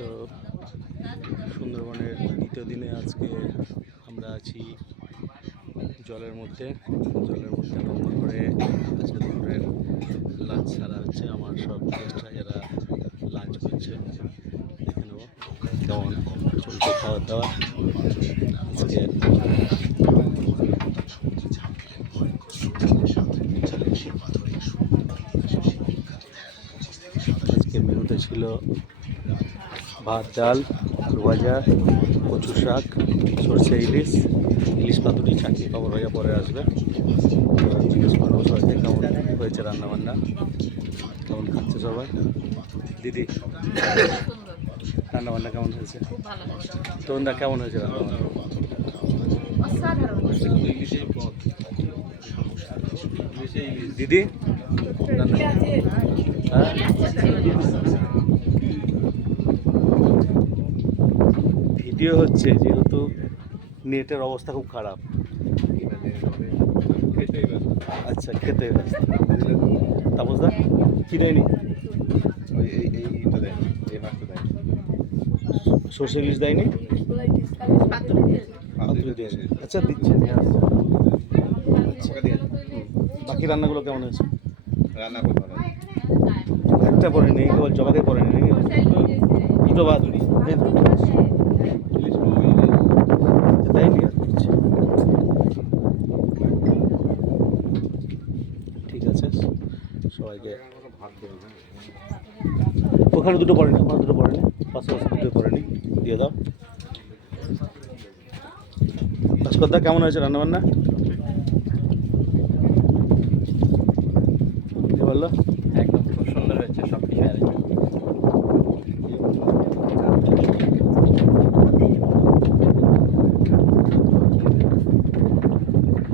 তো সুন্দরবনের দ্বিতীয় দিনে আজকে আমরা আছি জলের মধ্যে নৌকা করে আজকে দুপুরের লাঞ্চ সারা হচ্ছে। আমার সব গেস্টরা যারা লাঞ্চ করছে দেখে নেব কেমন চলছে খাওয়া দাওয়া। আজকে আজকের মেনুতে ছিল ভাত, ডাল, আলু ভাজা, কচু শাক, সরষে ইলিশ পাতুরি, চাটনি পাপড় ভাজা পরে আসবে। জিজ্ঞেস করবো সবাইকে কেমন হয়েছে রান্নাবান্না, কেমন খাচ্ছে সবাই। দিদি, রান্নাবান্না কেমন হয়েছে? তোমরা কেমন হয়েছে রান্নাবান্না? দিদি ভিডিও হচ্ছে যেহেতু নেটের অবস্থা খুব খারাপ। আচ্ছা, খেতে তাপসদা কি দেয়নি? সর্ষে ইলিশ দেয়নি? আচ্ছা দিচ্ছে। বাকি রান্নাগুলো কেমন হয়েছে? রান্না খুব ভালো। একটা পরে নেই, কেবল জবাকে পরে নেই, দুটো বাদ ঠিক আছে। সবাইকে ওখানে দুটো পড়েনি, পাশাপাশি দুটো পড়েনি, দিয়ে দাও। ভাস্করদা কেমন হয়েছে রান্নাবান্না? কে বললো? একদম খুব সুন্দর হয়েছে, সব কিছু